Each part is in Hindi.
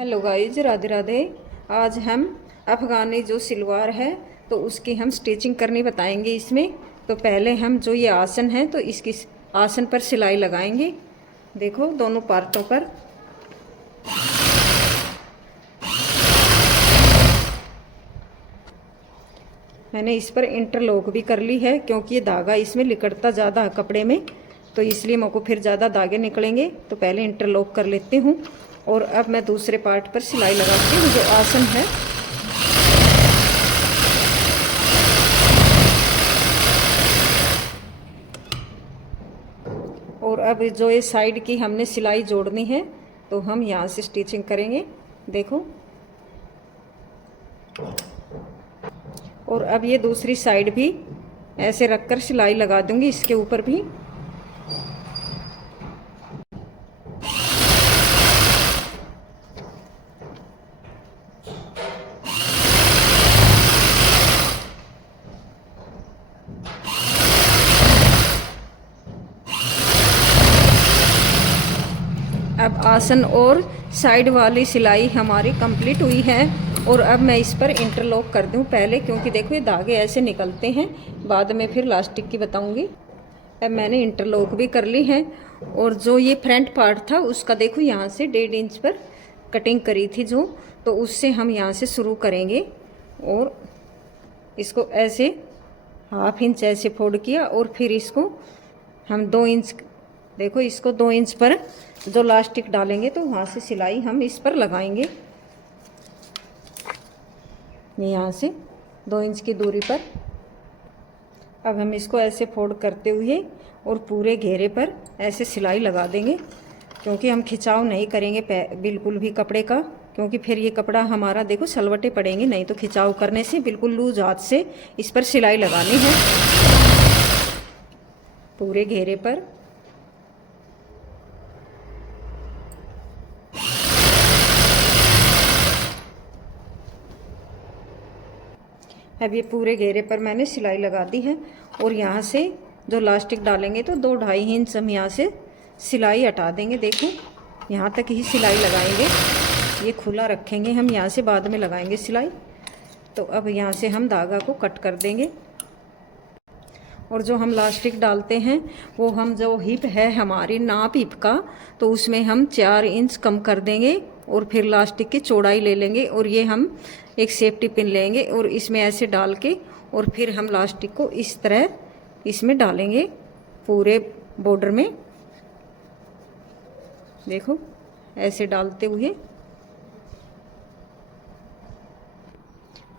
Hello guys, Radhe Radhe. आज हम अफ़गानी जो सलवार है तो उसकी हम स्टिचिंग करनी बताएंगे इसमें। तो पहले हम जो ये आसन है तो इसकी आसन पर सिलाई लगाएंगे। देखो दोनों पार्टों पर। मैंने इस पर इंटरलॉक भी कर ली है क्योंकि ये धागा इसमें लिकड़ता ज़्यादा है कपड़े में, तो इसलिए मेरे को फिर ज़्यादा धागे निकलेंगे। तो पहले इंटरलॉक कर लेती हूँ और अब मैं दूसरे पार्ट पर सिलाई लगाती हूँ जो आसन है। और अब जो ये साइड की हमने सिलाई जोड़नी है तो हम यहाँ से स्टिचिंग करेंगे। देखो, और अब ये दूसरी साइड भी ऐसे रखकर सिलाई लगा दूंगी इसके ऊपर भी। अब आसन और साइड वाली सिलाई हमारी कंप्लीट हुई है और अब मैं इस पर इंटरलॉक कर दूं पहले, क्योंकि देखो ये धागे ऐसे निकलते हैं, बाद में फिर लास्टिक की बताऊंगी। अब मैंने इंटरलॉक भी कर ली है और जो ये फ्रंट पार्ट था उसका देखो यहाँ से 1.5 इंच पर कटिंग करी थी जो, तो उससे हम यहाँ से शुरू करेंगे और इसको ऐसे 1/2 इंच ऐसे फोल्ड किया और फिर इसको हम 2 इंच, देखो इसको 2 इंच पर जो लास्टिक डालेंगे तो वहाँ से सिलाई हम इस पर लगाएंगे। यहाँ से 2 इंच की दूरी पर अब हम इसको ऐसे फोल्ड करते हुए और पूरे घेरे पर ऐसे सिलाई लगा देंगे, क्योंकि हम खिंचाव नहीं करेंगे बिल्कुल भी कपड़े का, क्योंकि फिर ये कपड़ा हमारा देखो सलवटे पड़ेंगे नहीं, तो खिंचाव करने से बिल्कुल लूज हाथ से इस पर सिलाई लगानी है पूरे घेरे पर। अब ये पूरे घेरे पर मैंने सिलाई लगा दी है और यहाँ से जो लास्टिक डालेंगे तो 2-2.5 इंच हम यहाँ से सिलाई हटा देंगे। देखो यहाँ तक ही सिलाई लगाएंगे, ये खुला रखेंगे हम, यहाँ से बाद में लगाएंगे सिलाई। तो अब यहाँ से हम धागा को कट कर देंगे और जो हम लास्टिक डालते हैं वो हम जो हिप है हमारी नाप हिप का, तो उसमें हम 4 इंच कम कर देंगे और फिर लास्टिक की चौड़ाई ले लेंगे और ये हम एक सेफ्टी पिन लेंगे और इसमें ऐसे डाल के और फिर हम लास्टिक को इस तरह इसमें डालेंगे पूरे बॉर्डर में। देखो ऐसे डालते हुए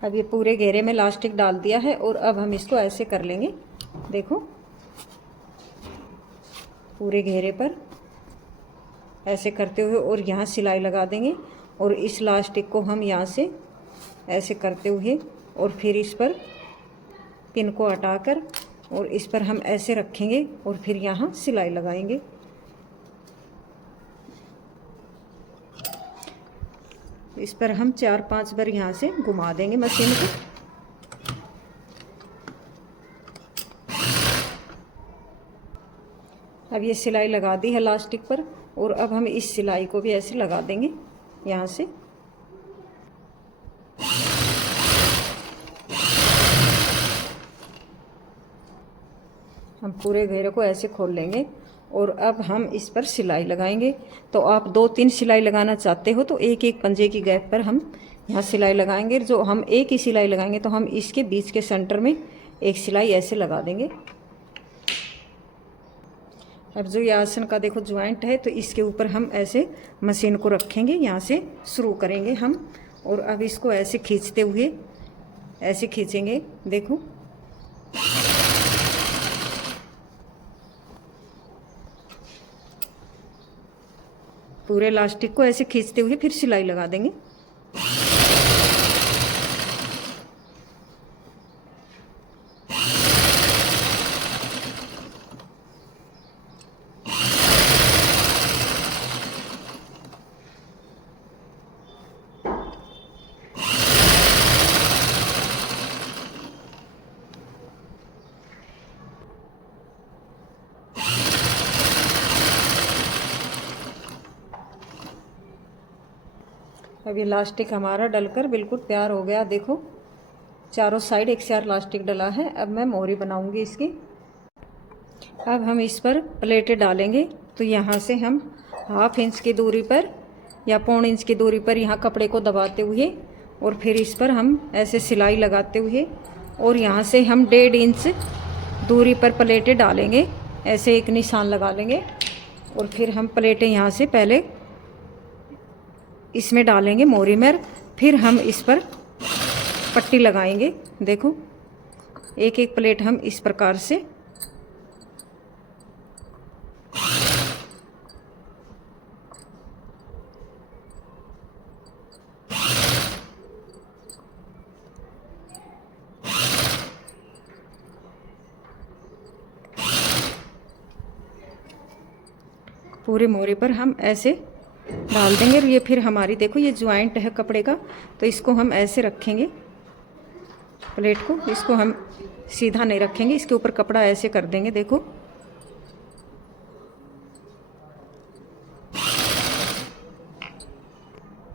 अब ये पूरे घेरे में लास्टिक डाल दिया है और अब हम इसको ऐसे कर लेंगे। देखो पूरे घेरे पर ऐसे करते हुए और यहाँ सिलाई लगा देंगे और इस लास्टिक को हम यहाँ से ऐसे करते हुए और फिर इस पर पिन को हटाकर और इस पर हम ऐसे रखेंगे और फिर यहाँ सिलाई लगाएंगे। इस पर हम 4-5 बार यहाँ से घुमा देंगे मशीन को। अब ये सिलाई लगा दी है लास्टिक पर और अब हम इस सिलाई को भी ऐसे लगा देंगे यहाँ से। हम पूरे घेरे को ऐसे खोल लेंगे और अब हम इस पर सिलाई लगाएंगे। तो आप 2-3 सिलाई लगाना चाहते हो तो एक एक पंजे की गैप पर हम यहाँ सिलाई लगाएंगे। जो हम एक ही सिलाई लगाएंगे तो हम इसके बीच के सेंटर में एक सिलाई ऐसे लगा देंगे। अब जो ये आसन का देखो ज्वाइंट है तो इसके ऊपर हम ऐसे मशीन को रखेंगे, यहाँ से शुरू करेंगे हम और अब इसको ऐसे खींचते हुए ऐसे खींचेंगे। देखो पूरे लास्टिक को ऐसे खींचते हुए फिर सिलाई लगा देंगे। अब ये लास्टिक हमारा डलकर बिल्कुल तैयार हो गया। देखो चारों साइड एक से लास्टिक डला है। अब मैं मोहरी बनाऊंगी इसकी। अब हम इस पर प्लेटें डालेंगे। तो यहाँ से हम 1/2 इंच की दूरी पर या 1.25 इंच की दूरी पर यहाँ कपड़े को दबाते हुए और फिर इस पर हम ऐसे सिलाई लगाते हुए और यहाँ से हम 1.5 इंच दूरी पर प्लेटें डालेंगे। ऐसे एक निशान लगा लेंगे और फिर हम प्लेटें यहाँ से पहले इसमें डालेंगे मोहरी में, फिर हम इस पर पट्टी लगाएंगे। देखो एक एक प्लेट हम इस प्रकार से पूरे मोहरे पर हम ऐसे डाल देंगे। और ये फिर हमारी देखो ये ज्वाइंट है कपड़े का, तो इसको हम ऐसे रखेंगे प्लेट को। इसको हम सीधा नहीं रखेंगे, इसके ऊपर कपड़ा ऐसे कर देंगे। देखो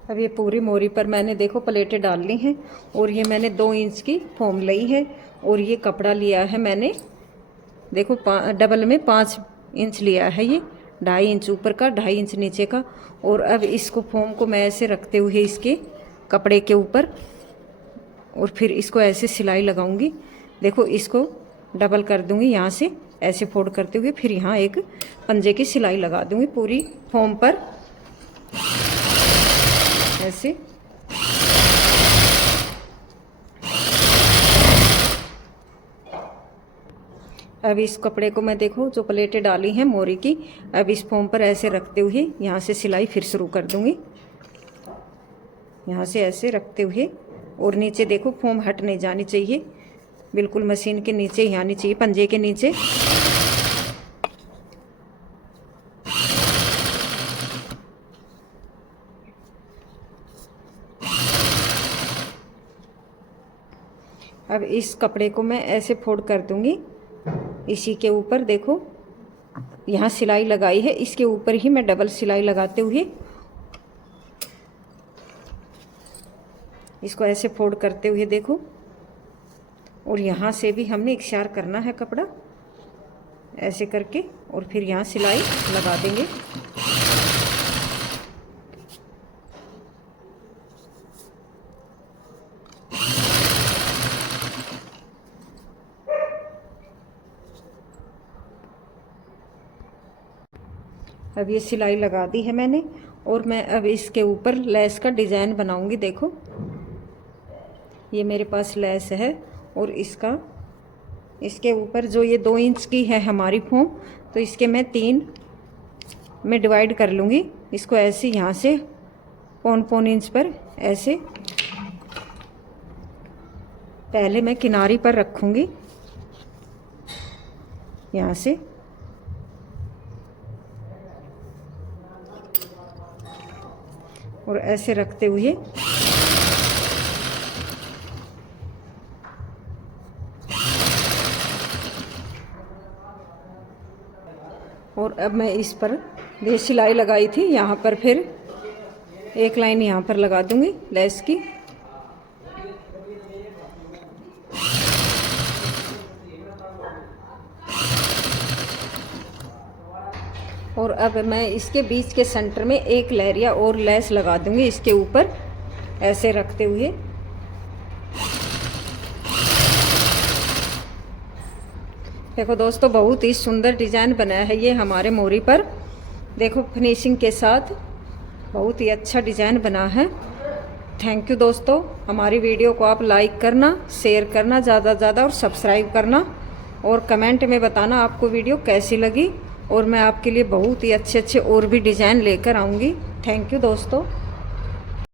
अब ये पूरी मोहरी पर मैंने देखो प्लेटें डाल ली हैं और ये मैंने 2 इंच की फोम ली है और ये कपड़ा लिया है मैंने देखो डबल में 5 इंच लिया है। ये 2.5 इंच ऊपर का 2.5 इंच नीचे का। और अब इसको फोम को मैं ऐसे रखते हुए इसके कपड़े के ऊपर और फिर इसको ऐसे सिलाई लगाऊंगी। देखो इसको डबल कर दूंगी यहाँ से ऐसे फोल्ड करते हुए, फिर यहाँ एक पंजे की सिलाई लगा दूंगी पूरी फोम पर ऐसे। अब इस कपड़े को मैं देखो जो प्लेटें डाली हैं मोहरी की, अब इस फोम पर ऐसे रखते हुए यहाँ से सिलाई फिर शुरू कर दूंगी। यहाँ से ऐसे रखते हुए और नीचे देखो फोम हट नहीं जानी चाहिए, बिल्कुल मशीन के नीचे ही आनी चाहिए, पंजे के नीचे। अब इस कपड़े को मैं ऐसे फोल्ड कर दूंगी इसी के ऊपर। देखो यहाँ सिलाई लगाई है, इसके ऊपर ही मैं डबल सिलाई लगाते हुए इसको ऐसे फोल्ड करते हुए देखो, और यहाँ से भी हमने इकसार करना है कपड़ा ऐसे करके और फिर यहाँ सिलाई लगा देंगे। अब ये सिलाई लगा दी है मैंने और मैं अब इसके ऊपर लेस का डिज़ाइन बनाऊंगी। देखो ये मेरे पास लेस है और इसके ऊपर जो ये 2 इंच की है हमारी फोम, तो इसके मैं 3 में डिवाइड कर लूँगी। इसको ऐसे यहाँ से 1.25 इंच पर ऐसे पहले मैं किनारी पर रखूँगी यहाँ से, और ऐसे रखते हुए और अब मैं इस पर ये सिलाई लगाई थी यहाँ पर फिर एक लाइन यहाँ पर लगा दूंगी लेस की। और अब मैं इसके बीच के सेंटर में एक लहरिया और लेस लगा दूंगी इसके ऊपर ऐसे रखते हुए। देखो दोस्तों बहुत ही सुंदर डिज़ाइन बनाया है ये हमारे मोहरी पर। देखो फिनिशिंग के साथ बहुत ही अच्छा डिज़ाइन बना है। थैंक यू दोस्तों। हमारी वीडियो को आप लाइक करना, शेयर करना ज़्यादा से ज़्यादा और सब्सक्राइब करना और कमेंट में बताना आपको वीडियो कैसी लगी। और मैं आपके लिए बहुत ही अच्छे और भी डिज़ाइन लेकर आऊँगी। थैंक यू दोस्तों।